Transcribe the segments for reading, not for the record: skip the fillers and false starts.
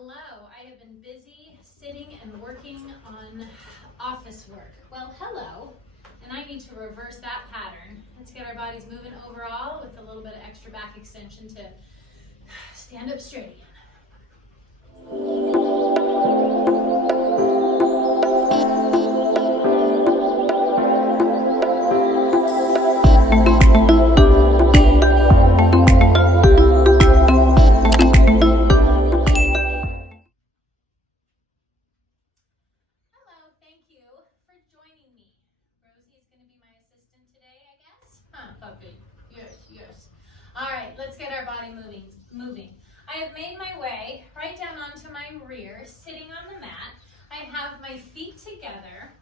Hello, I have been busy sitting and working on office work. Well, hello, and I need to reverse that pattern. Let's get our bodies moving overall with a little bit of extra back extension to stand up straight again. Let's get our body moving. I have made my way right down onto my rear, sitting on the mat. I have my feet together.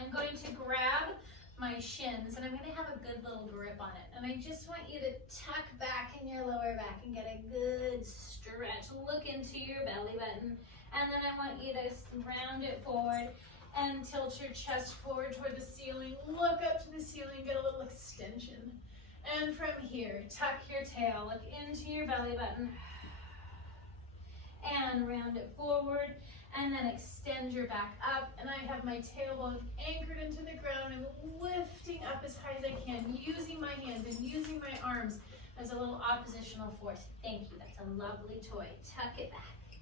I'm going to grab my shins and I'm going to have a good little grip on it. And I just want you to tuck back in your lower back and get a good stretch. Look into your belly button. And then I want you to round it forward and tilt your chest forward toward the ceiling. Look up to the ceiling, get a little extension. And from here, tuck your tail, look into your belly button, and round it forward, and then extend your back up. And I have my tailbone anchored into the ground and lifting up as high as I can, using my hands and using my arms as a little oppositional force. Thank you, that's a lovely toy. Tuck it back,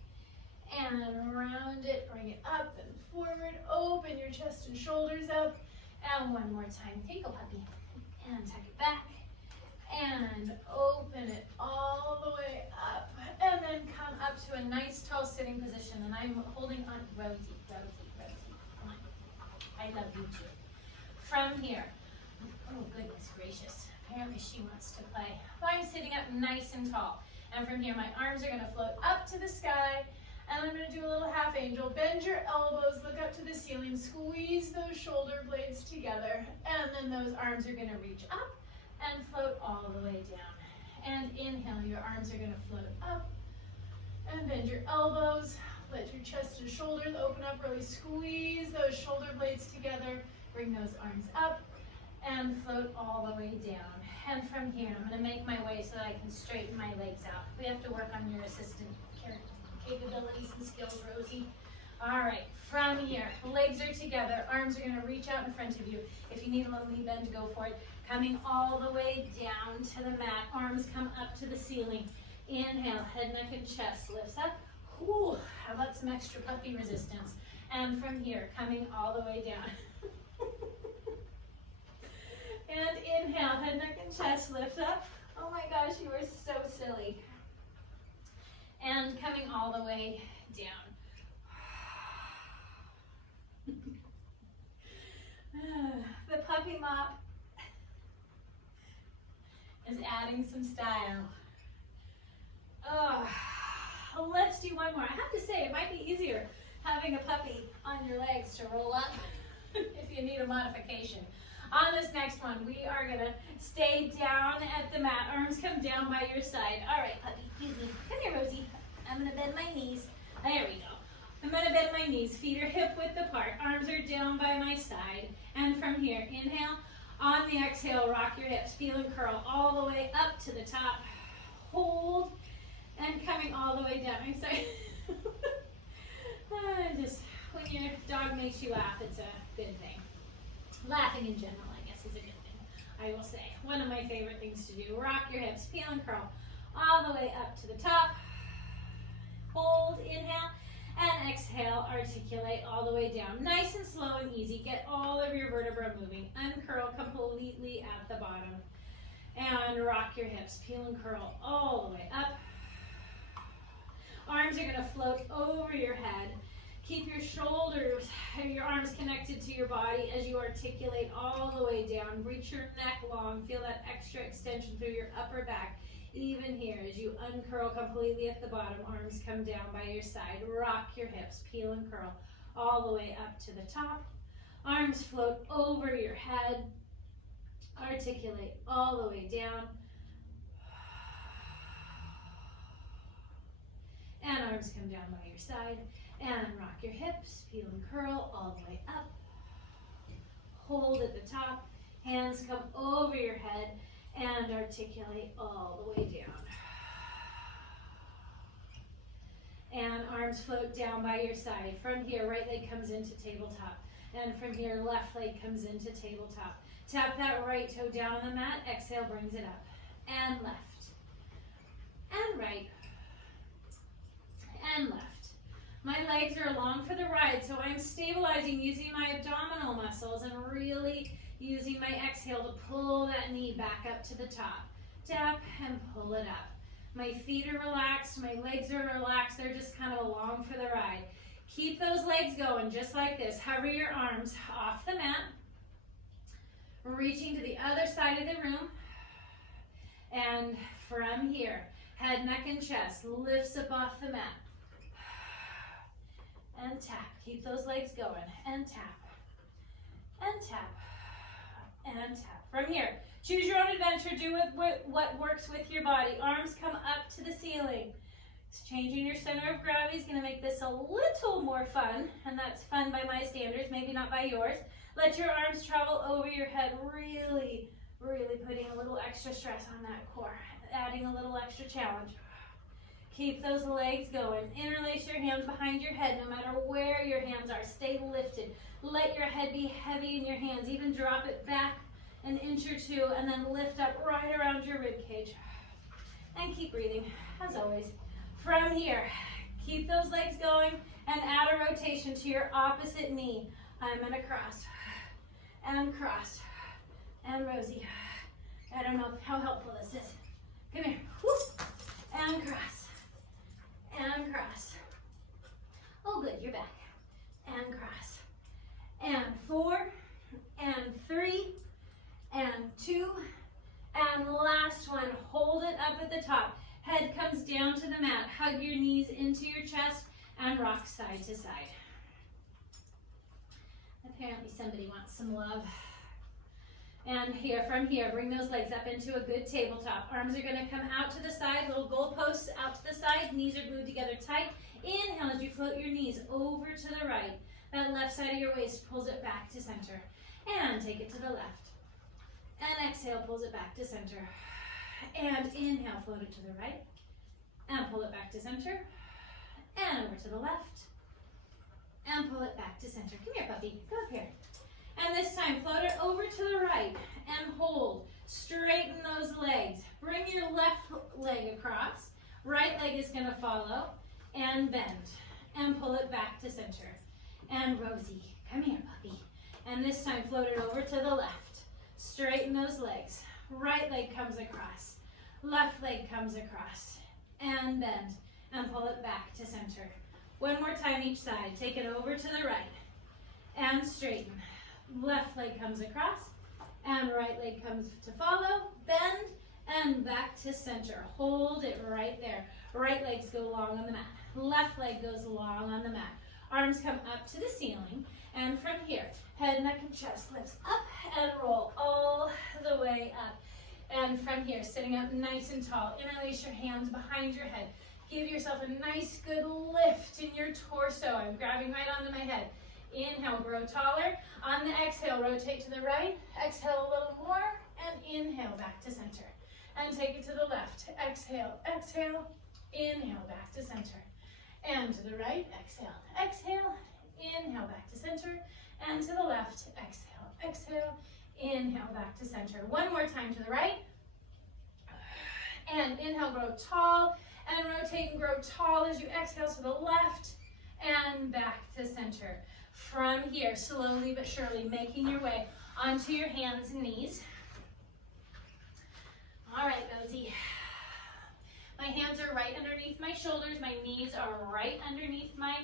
and round it, bring it up and forward, open your chest and shoulders up. And one more time, take a puppy, and tuck it back. And open it all the way up, and then come up to a nice tall sitting position. And I'm holding on, Rosie, come on. I love you too. From here, oh goodness gracious, apparently she wants to play. I'm sitting up nice and tall, and from here my arms are going to float up to the sky, and I'm going to do a little half angel. Bend your elbows, look up to the ceiling, squeeze those shoulder blades together, and then those arms are going to reach up and float all the way down. And inhale, your arms are going to float up, and bend your elbows, let your chest and shoulders open up, really squeeze those shoulder blades together, bring those arms up, and float all the way down. And from here, I'm going to make my way so that I can straighten my legs out. We have to work on your assistant capabilities and skills, Rosie. All right, from here, legs are together, arms are going to reach out in front of you. If you need a little knee bend, go for it. Coming all the way down to the mat, arms come up to the ceiling. Inhale, head, neck, and chest lifts up. Ooh, how about some extra puppy resistance? And from here, coming all the way down. And inhale, head, neck, and chest lift up. Oh my gosh, you are so silly. And coming all the way down. The puppy mop is adding some style. Oh, let's do one more. I have to say, it might be easier having a puppy on your legs to roll up if you need a modification. On this next one, we are gonna stay down at the mat. Arms come down by your side. All right, puppy, come here, Rosie. I'm gonna bend my knees. There we go. I'm gonna bend my knees. Feet are hip width apart. Arms are down by my side. And from here, inhale. On the exhale, rock your hips. Feel and curl all the way up to the top. Hold. And coming all the way down. I'm sorry. Just when your dog makes you laugh, it's a good thing. Laughing in general, I guess, is a good thing, I will say. One of my favorite things to do. Rock your hips. Feel and curl all the way up to the top. Hold. Inhale. And exhale, articulate all the way down. Nice and slow and easy. Get all of your vertebrae moving. Uncurl completely at the bottom. And rock your hips. Peel and curl all the way up. Arms are going to float over your head. Keep your shoulders, your arms connected to your body as you articulate all the way down. Reach your neck long. Feel that extra extension through your upper back. Even here, as you uncurl completely at the bottom, arms come down by your side. Rock your hips, peel and curl all the way up to the top. Arms float over your head. Articulate all the way down. And arms come down by your side. And rock your hips, peel and curl all the way up. Hold at the top. Hands come over your head. And articulate all the way down. And arms float down by your side. From here, right leg comes into tabletop. And from here, left leg comes into tabletop. Tap that right toe down on the mat. Exhale, brings it up. And left. And right. And left. My legs are along for the ride, so I'm stabilizing using my abdominal muscles and really using my exhale to pull that knee back up to the top. Tap and pull it up. My feet are relaxed, my legs are relaxed, they're just kind of along for the ride. Keep those legs going just like this. Hover your arms off the mat. Reaching to the other side of the room. And from here, head, neck, and chest lifts up off the mat. And tap. Keep those legs going. And tap. And tap. And tap. From here, choose your own adventure. Do what works with your body. Arms come up to the ceiling. Changing your center of gravity is going to make this a little more fun. And that's fun by my standards, maybe not by yours. Let your arms travel over your head. Really, really putting a little extra stress on that core. Adding a little extra challenge. Keep those legs going. Interlace your hands behind your head no matter where your hands are. Stay lifted. Let your head be heavy in your hands. Even drop it back an inch or two and then lift up right around your rib cage. And keep breathing, as always. From here, keep those legs going and add a rotation to your opposite knee. I'm going to cross and cross and Rosie. I don't know how helpful this is. Come here. Whoop. And cross. And cross. Oh, good, you're back. And cross. And 4, and 3, and 2, and last one. Hold it up at the top. Head comes down to the mat. Hug your knees into your chest and rock side to side. Apparently somebody wants some love. And here, from here, bring those legs up into a good tabletop. Arms are going to come out to the side, little goalposts out to the side. Knees are glued together tight. Inhale as you float your knees over to the right. That left side of your waist pulls it back to center. And take it to the left. And exhale, pulls it back to center. And inhale, float it to the right. And pull it back to center. And over to the left. And pull it back to center. Come here, puppy. Go up here. And this time, float it over to the right and hold. Straighten those legs. Bring your left leg across. Right leg is going to follow. And bend. And pull it back to center. And Rosie, come here, puppy. And this time, float it over to the left. Straighten those legs. Right leg comes across. Left leg comes across. And bend. And pull it back to center. One more time each side. Take it over to the right. And straighten. Left leg comes across, and right leg comes to follow, bend, and back to center. Hold it right there. Right legs go long on the mat. Left leg goes long on the mat. Arms come up to the ceiling, and from here, head, neck, and chest lifts up and roll all the way up. And from here, sitting up nice and tall, interlace your hands behind your head. Give yourself a nice, good lift in your torso. I'm grabbing right onto my head. Inhale, grow taller. On the exhale, rotate to the right. Exhale a little more, and inhale back to center. And take it to the left. Exhale, exhale, inhale back to center. And to the right, exhale, exhale, inhale back to center. And to the left, exhale, exhale, inhale back to center. One more time to the right. And inhale, grow tall. And rotate and grow tall as you exhale to the left. And back to center. From here, slowly but surely, making your way onto your hands and knees. All right, Rosie. My hands are right underneath my shoulders. My knees are right underneath my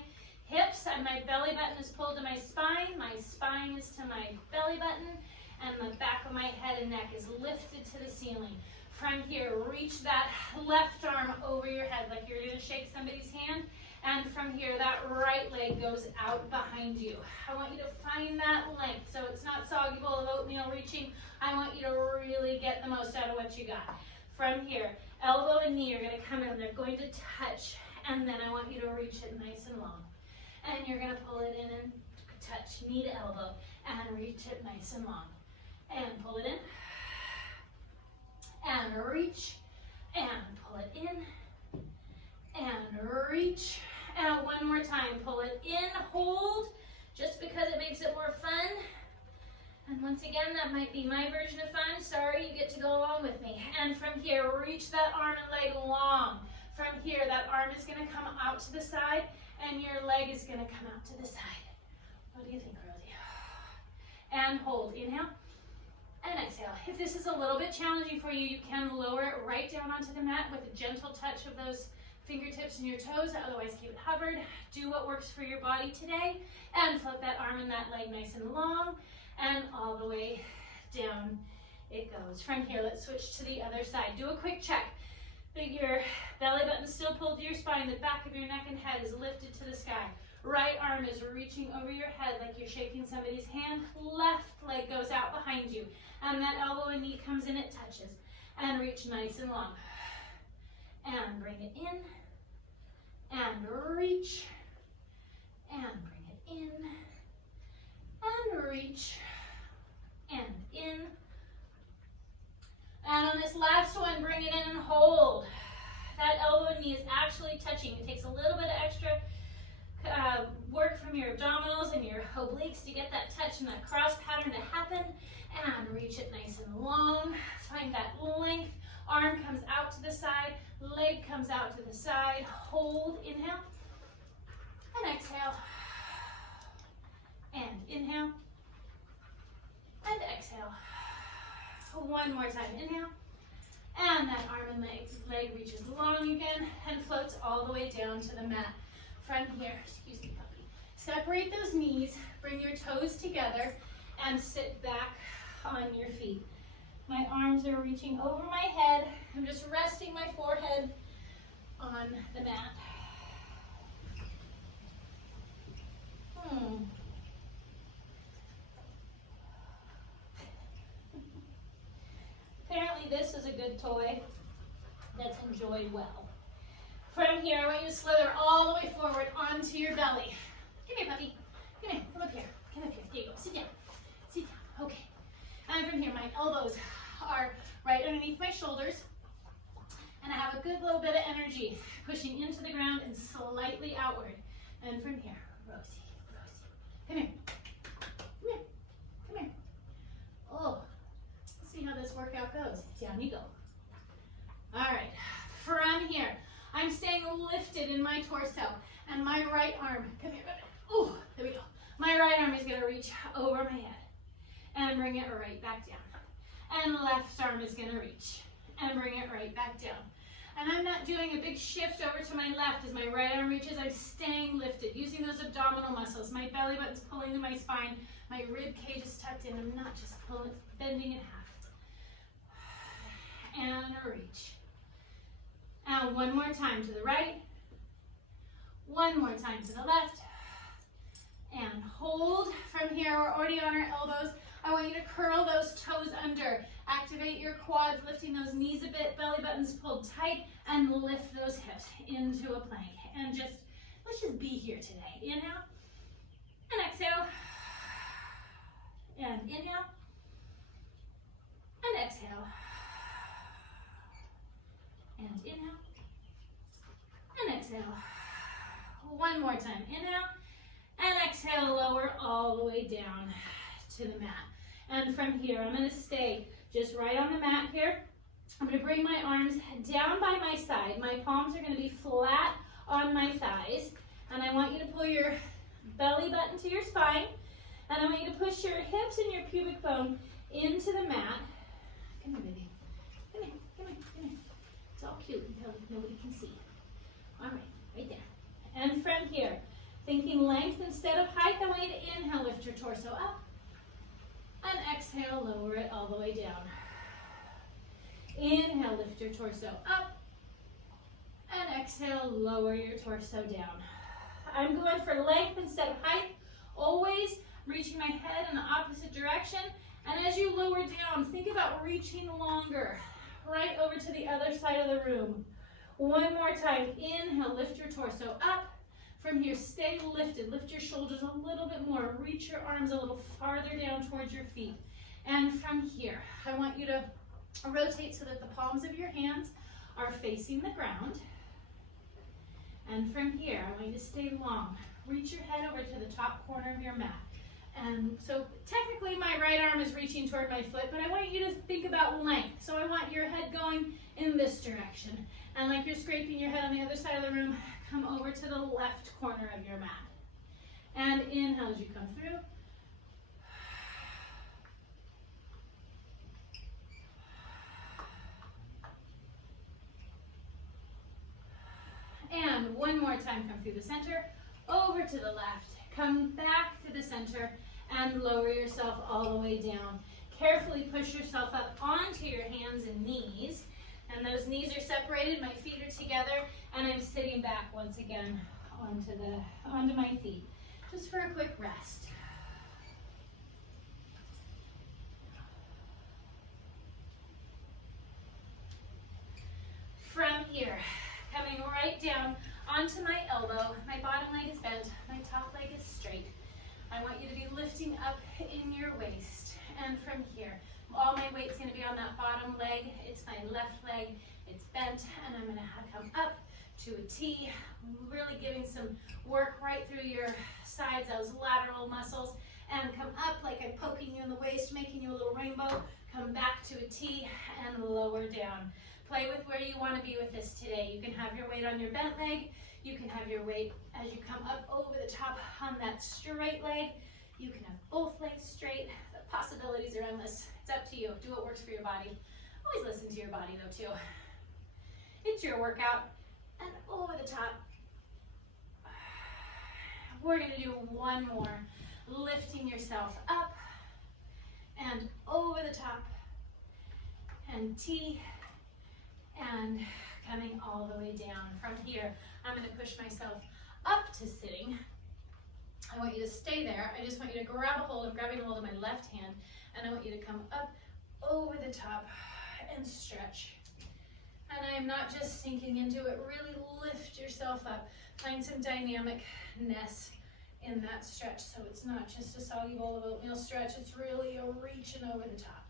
hips, and my belly button is pulled to my spine. My spine is to my belly button, and the back of my head and neck is lifted to the ceiling. From here, reach that left arm over your head like you're going to shake somebody's hand. And from here, that right leg goes out behind you. I want you to find that length so it's not soggy bowl of oatmeal reaching. I want you to really get the most out of what you got. From here, elbow and knee are going to come in. They're going to touch. And then I want you to reach it nice and long. And you're going to pull it in and touch knee to elbow. And reach it nice and long. And pull it in. And reach. And pull it in. And reach. And one more time, pull it in, hold, just because it makes it more fun. And once again, that might be my version of fun. Sorry, you get to go along with me. And from here, reach that arm and leg long. From here, that arm is gonna come out to the side and your leg is gonna come out to the side. What do you think, Rosie? And hold, inhale and exhale. If this is a little bit challenging for you, you can lower it right down onto the mat with a gentle touch of those fingertips and your toes, otherwise keep it hovered. Do what works for your body today and float that arm and that leg nice and long and all the way down it goes. From here, let's switch to the other side. Do a quick check that your belly button's still pulled to your spine, the back of your neck and head is lifted to the sky. Right arm is reaching over your head like you're shaking somebody's hand. Left leg goes out behind you. And that elbow and knee comes in, it touches. And reach nice and long. And bring it in. And reach. And bring it in. And reach. And in. And on this last one, bring it in and hold. That elbow and knee is actually touching. It takes a little bit of extra work from your abdominals and your obliques to get that touch and that cross pattern to happen. And reach it nice and long. Find that length. Arm comes out to the side. Leg comes out to the side. Hold. Inhale. And exhale. And inhale. And exhale. One more time. Inhale. And that arm and leg reaches long again and floats all the way down to the mat. From here, excuse me, puppy. Separate those knees, bring your toes together, and sit back on your feet. My arms are reaching over my head. I'm just resting my forehead on the mat. Apparently this is a good toy that's enjoyed well. From here, I want you to slither all the way forward onto your belly. Come here, puppy. Come here. Come up here. Come up here. There you go. Sit down. Sit down. Okay. And from here, my elbows are right underneath my shoulders. And I have a good little bit of energy pushing into the ground and slightly outward. And from here, Rosie, Rosie. Come here. Come here. Come here. Oh, let's see how this workout goes. Down you go. All right. From here, I'm staying lifted in my torso, and my right arm, come here, ooh, there we go. My right arm is gonna reach over my head, and bring it right back down. And left arm is gonna reach, and bring it right back down. And I'm not doing a big shift over to my left as my right arm reaches, I'm staying lifted, using those abdominal muscles. My belly button's pulling to my spine, my rib cage is tucked in, I'm not just bending in half. And reach. And one more time to the right. One more time to the left. And hold. From here, we're already on our elbows. I want you to curl those toes under. Activate your quads, lifting those knees a bit, belly buttons pulled tight, and lift those hips into a plank. And let's just be here today. Inhale. And exhale. And inhale. And exhale. And inhale, and exhale. One more time, inhale, and exhale, lower all the way down to the mat. And from here, I'm gonna stay just right on the mat here. I'm gonna bring my arms down by my side. My palms are gonna be flat on my thighs. And I want you to pull your belly button to your spine. And I want you to push your hips and your pubic bone into the mat. Come here, baby. Come here, come here, come here. It's all cute until nobody can see. All right, right there. And from here, thinking length instead of height, I want you to inhale, lift your torso up. And exhale, lower it all the way down. Inhale, lift your torso up. And exhale, lower your torso down. I'm going for length instead of height. Always reaching my head in the opposite direction. And as you lower down, think about reaching longer. Right over to the other side of the room. One more time. Inhale, lift your torso up. From here, stay lifted. Lift your shoulders a little bit more. Reach your arms a little farther down towards your feet. And from here, I want you to rotate so that the palms of your hands are facing the ground. And from here, I want you to stay long. Reach your head over to the top corner of your mat. And so technically my right arm is reaching toward my foot, but I want you to think about length. So I want your head going in this direction. And like you're scraping your head on the other side of the room, come over to the left corner of your mat. And inhale as you come through. And one more time, come through the center, over to the left, come back to the center, and lower yourself all the way down. Carefully push yourself up onto your hands and knees, and those knees are separated, my feet are together, and I'm sitting back once again onto my feet, just for a quick rest. From here, coming right down onto my elbow, my bottom leg is bent, my top leg is straight. I want you to be lifting up in your waist. And from here, all my weight's gonna be on that bottom leg. It's my left leg, it's bent, and I'm gonna come up to a T, really giving some work right through your sides, those lateral muscles, and come up like I'm poking you in the waist, making you a little rainbow. Come back to a T and lower down. Play with where you want to be with this today. You can have your weight on your bent leg. You can have your weight as you come up over the top on that straight leg. You can have both legs straight. The possibilities are endless. It's up to you. Do what works for your body. Always listen to your body though too. It's your workout. And over the top. We're going to do one more. Lifting yourself up and over the top and T. And coming all the way down. From here, I'm going to push myself up to sitting. I want you to stay there. I just want you to grab a hold. I'm grabbing a hold of my left hand, and I want you to come up over the top and stretch. And I am not just sinking into it. Really lift yourself up. Find some dynamicness in that stretch, so it's not just a soggy bowl of oatmeal stretch. It's really a reaching over the top.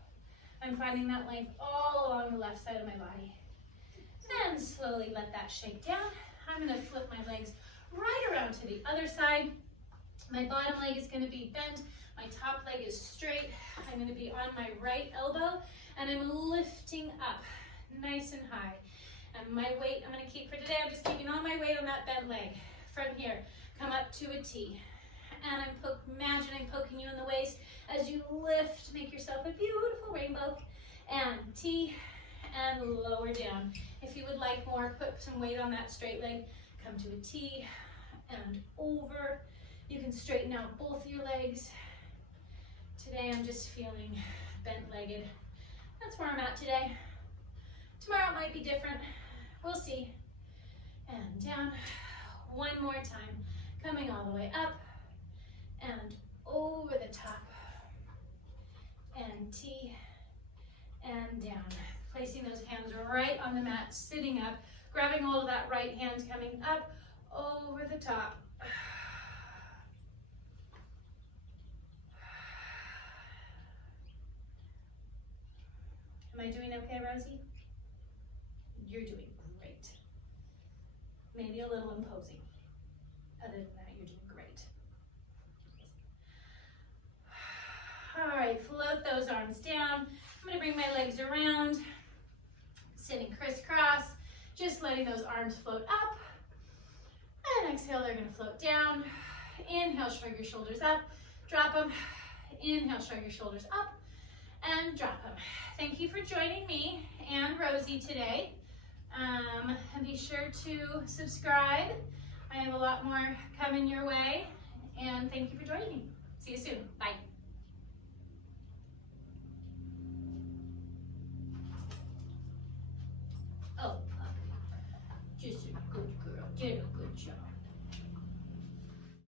I'm finding that length all along the left side of my body. And slowly let that shake down. I'm going to flip my legs right around to the other side. My bottom leg is going to be bent. My top leg is straight. I'm going to be on my right elbow, and I'm lifting up nice and high. And my weight, I'm going to keep for today, I'm just keeping all my weight on that bent leg. From here, come up to a T. And imagine I'm poking you in the waist as you lift. Make yourself a beautiful rainbow. And T. And lower down. If you would like more, put some weight on that straight leg. Come to a T and over. You can straighten out both your legs. Today I'm just feeling bent-legged. That's where I'm at today. Tomorrow it might be different. We'll see. And down. One more time. Coming all the way up and over the top. And T and down. Placing those hands right on the mat, sitting up, grabbing hold of that right hand, coming up over the top. Am I doing okay, Rosie? You're doing great. Maybe a little imposing. Other than that, you're doing great. All right, float those arms down. I'm gonna bring my legs around. Sitting crisscross, just letting those arms float up. And exhale, they're gonna float down. Inhale, shrug your shoulders up, drop them. Inhale, shrug your shoulders up, and drop them. Thank you for joining me and Rosie today. And be sure to subscribe. I have a lot more coming your way. And thank you for joining me. See you soon. Bye. Oh, just a good girl. Did a good job.